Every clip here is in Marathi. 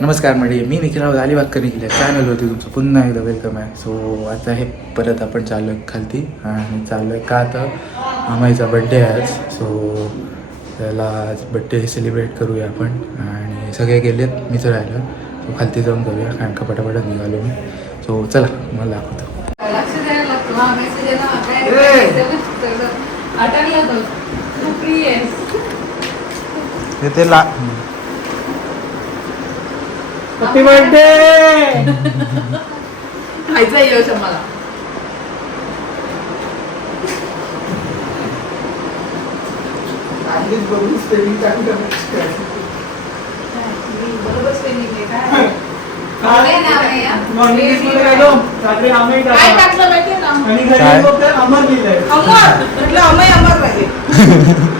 नमस्कार मंडळी मी निखिल या चॅनलवरती तुमचं पुन्हा एकदा वेलकम आहे. सो आता हे परत आपण चाललो आहे खालती आणि चाललो आहे का तर मामाईचा बड्डे आहे आज. सो त्याला आज बड्डे सेलिब्रेट करूया आपण. आणि सगळे गेलेत मीच राहिलो. सो खालती जाऊन जाऊया कारण का पटापटात निघालो मी. सो चला मला दाखवतो. लक्ष द्यायला लागतो हा मेसेज आहे ना काय सगळं आठवलं तो तू फ्री आहेस ते ला हॅपी बर्थडे! खायचा यश मला बरोबर spelling आहे, काय? काय नाव आहे या? रात्री आम्ही काय टाकलं माहितीये ना आणि घरी काय? फक्त अमर लिहिलंय. अमर! म्हटलं अमय अमर पाहिजे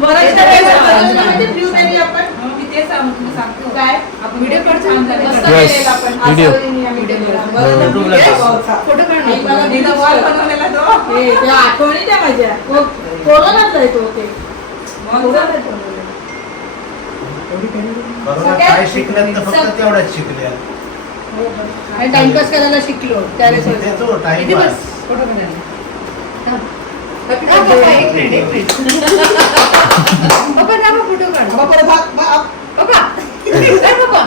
वराच्या वेळेस बनवलेलं माहितीये blueberry आपण? मी तेच सांग- सांगतो. काय? आपण व्हिडिओ पण छान झाले. मस्त Yes, केलेला आपण. व्हिडिओ. असं मी व्हिडिओ केला. बरं, हो. yes. फोटो काढ ना. मला दिला wall बनवलेला तो. त्या आठवणी त्या माझ्या ते. काय शिकल्यात फक्त शिकल्या आणि टाइमपास करायला शिकलो त्यावेळेस? फोटो काढायला. थांब. Happy birthday. एक मिनिट, एक मिनिट. पप्पा थांबा, फोटो काढ. पप्पा. ए, पप्पा.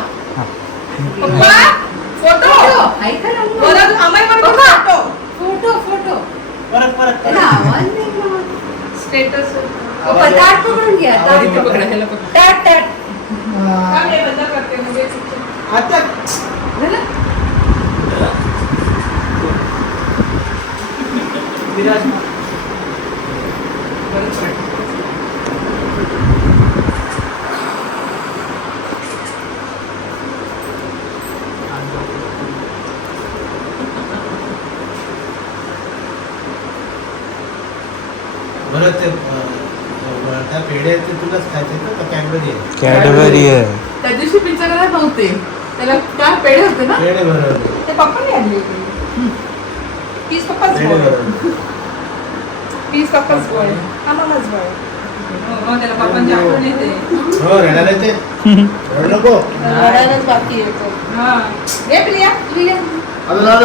पप्पा, फोटो. ऐका ना मग. पप्पा. फोटो फोटो परत परत त्याला आवाज नाही ना. स्टेटस पप्पा ताट पकडून घ्या ताट आवाज येतो. पकडा. ताट आता? विराज त्या पेढे ते तुलाच खायचे ना का कॅडबरी आहे. कॅडबरी आहे. त्या दिवशी पिझ्झा करायला नव्हते. त्याला काय पेढे होते ना? पेढे बरोबर ते पप्पाने आणले पीस पप्पाच पेढे पीस पप्पाच गोळ आम्हालाच गोळ हो त्याला पप्पांची आठवण येते. हो रडायला ते रडू नको. रडायलाच बाकी येतो हा. प्रिया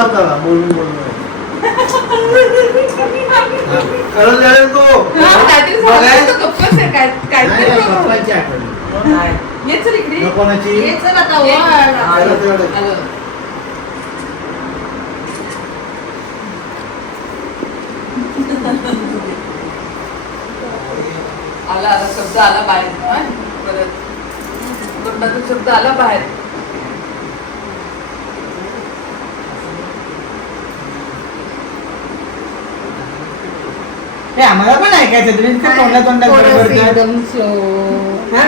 आता बोलून बोलून. तो. पप्पांची आठवण ये चल इकडे कोणाची ये चल आता. आलं. आलं. आला आला शब्द आला बाहेर हा? परत तोंडातून शब्द आला बाहेर हे आम्हाला पण ऐकायचं तुम्ही इतकं तोंडा थोडंसं बरोबर द्या. एकदम स्लो हा?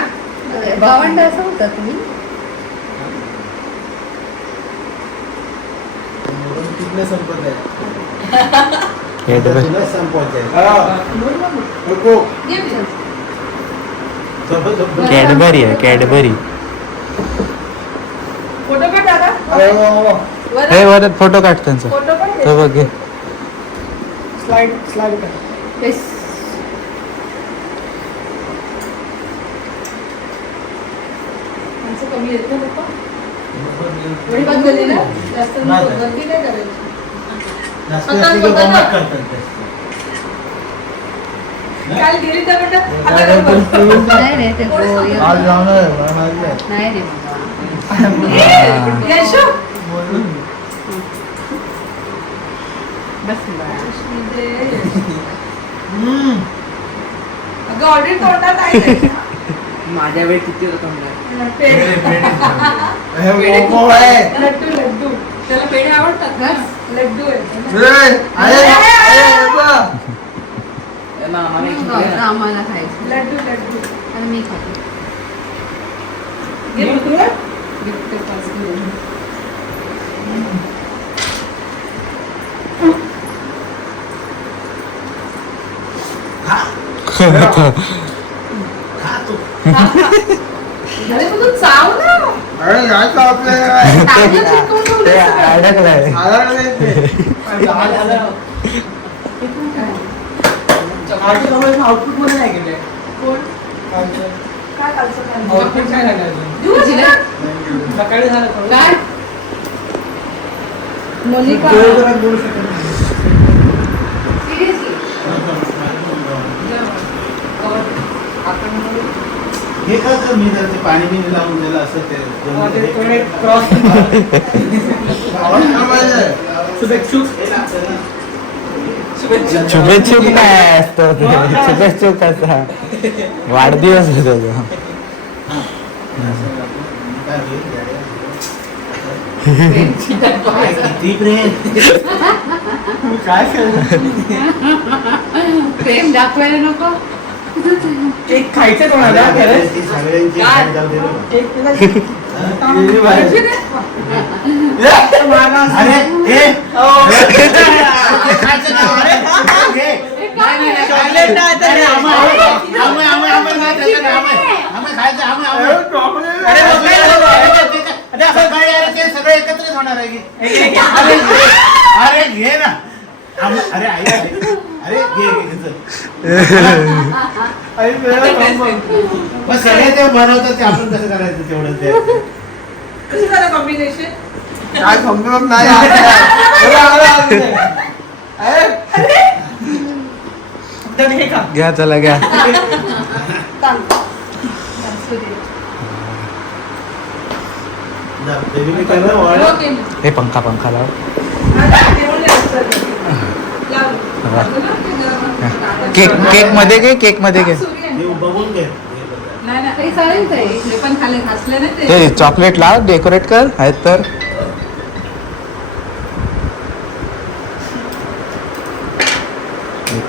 भावंड असं होता तुम्ही म्हणून तिथलं संपत आहे कॅडबरी तुला संपवायचं आहे हा. नको ये प्रिया. झोप, झोप, झोप. कॅडबरी आहे कॅडबरी फोटो काढ दादा अरे वा, वा, वा. वर हे वरत फोटो काढ त्यांचा फोटो तो बघ घे. स्लाइड स्लाइड कर बेस. माणसं कमी येत ना पप्पा एवढी बंद झाली ना जास्त नाही. गर्दी नाही करायची जास्त असली की. गोंगाट करतात ते. काल गेली तर म्हणतात आता काय? बोलतो? नाही रे ते? आज लावणार आहे, मला माहिती आहे. नाही रे बाबा. यशो. ऑर्डर तोंडात आहे माझ्या वेळी किती होतं. लड्डू लड्डू त्याला पेढे आवडतात. आम्हाला खायचं. लड्डू लड्डू. आणि मी खाते. तुला? गिफ्ट पास घेऊन. खा तू. अरे मग तू चाव ना अरे काय का आपल्याला टाकलं चिटकवून ठेवलं ते सगळं. अडकलाय आलं नाही ते. आउटपुटमध्ये नाही गेले कोण काय काय झालं अजून? सकाळी झालं थोडं. काय हे का तर मी जर ते पाणी लावून दिलं असं ते हा, शुभेच्छुक शुभेच्छुक नाही असतो ते. शुभेच्छुक असा वाढदिवस होतो तो. काय किती प्रेम काय केलं? प्रेम दाखवायला नको केक खायचं कोणाला खरंच? ती? अरे हे हो. काय सगळे एकत्रच होणार आहे की अरे घे. ना अरे आई अरे घे. मग सगळे ते बनवतात ते आपण कसं करायचं तेवढं ते कसं झालं कॉम्बिनेशन काय समजत नाही हे. घ्या चला घ्या. हे पंखा पंखा लाव. केक केकमध्ये घे केकमध्ये घे. ते. चॉकलेट लाव डेकोरेट कर. आहेत तर.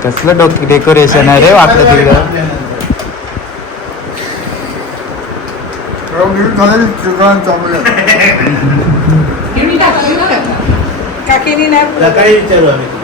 कसलं डोक डेकोरेशन आहे रे वाटलं तिकडं. काकीनी नाही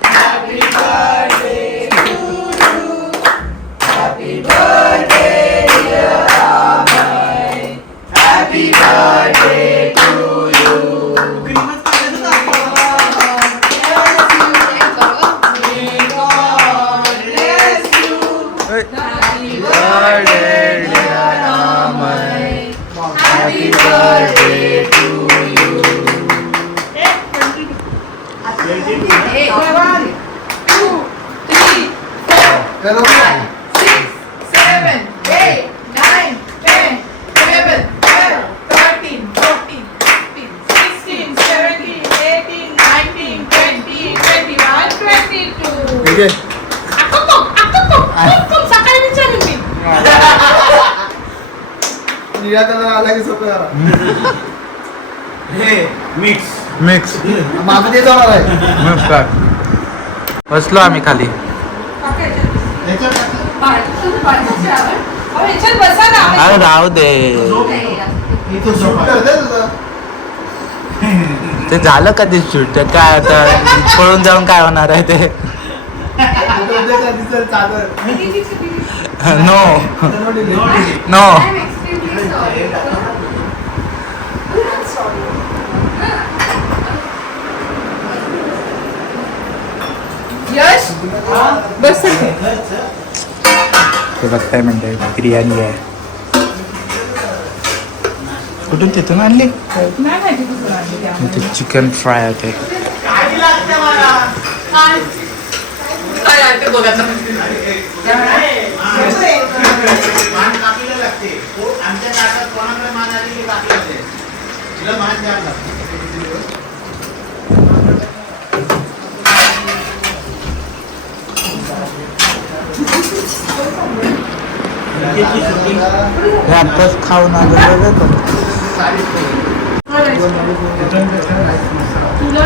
twenty-two. Ako po, ako po, ako po, sakaली विचारून मी. हे मिक्स मिक्स माझं ते जाणार आहे मिक्स कर बसलो आम्ही खाली ना अरे राहू दे इथं झोपा. ते झालं कधी शूट ते काय आता पळून जाऊन काय होणार आहे ते no no I'm extremely sorry. Yash बस ते बघताय म्हणते बिर्याणी आहे कुठून तिथून आणली नाही माहिती कुठून आणली ती आम्हाला. ते चिकन फ्राय होते मान कापीला लागते तो आमच्या ताटात कोणाकडे मान आली की कापी लागते तिला मान द्यावं लागते हे आत्ताच खाऊन आलो बघा. तुला.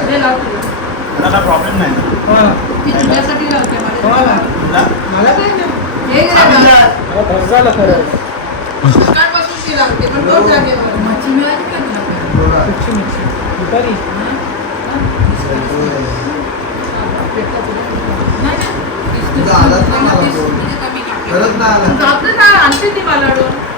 ती लावते मला प्रॉब्लेम नाही. ती तुझ्यासाठी लावते मला. तुला? मला काय हे घे ना. बस झालं खरं. सकाळपासून ती लावते पण रोज जागेवर मच्छी मिळाली का तुला? मिरची मिरची? दुपारी? नाही ना. तुझा आलाच नाही मला वीस- तो. वीस कमी टाक. खरंच नाही आला. आपलं ना आणते ती मला रोज ती मग ते फिश खाते अरे, तर तू सकाळपासून तुला फोन करते का? आता येतात पण- नाही, कधी कधी तुला फोन आता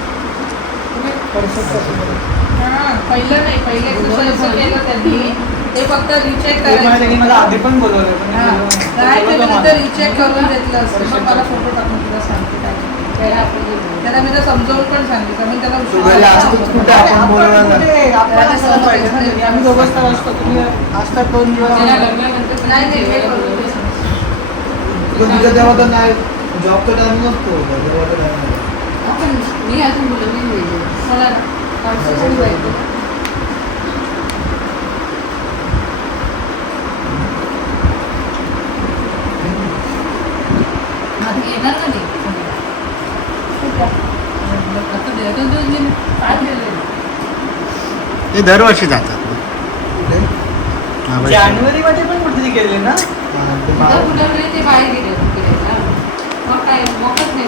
पहिलं नाही पहिले केलं त्यांनी. ते फक्त रिचेक करायचं. मला आधी पण बोलवलं हा. काय ते. तर रिचेक करून घेतलं असतं. मग मला फोटो टाकून तुला सांगते. त्याला मी तर समजावून पण सांगितलं त्याला. आम्ही दोघंच तर असतो. तुम्ही असतात दोन दिवस. नाही नाही हे करून दे. पण तिथं तेव्हा तर नाही जॉबचा टाइम नसतो तर आपण मी अजून बोलवली नाही मला ना. पार्सल जायचं आधी येणार का नाही? आता दोन ते दरवर्षी जातात? हा. जानेवारी मध्ये पण कुठेतरी गेले ना? हा, ते ते बाहेर गेले फिरायला मग काय मोकच नाही.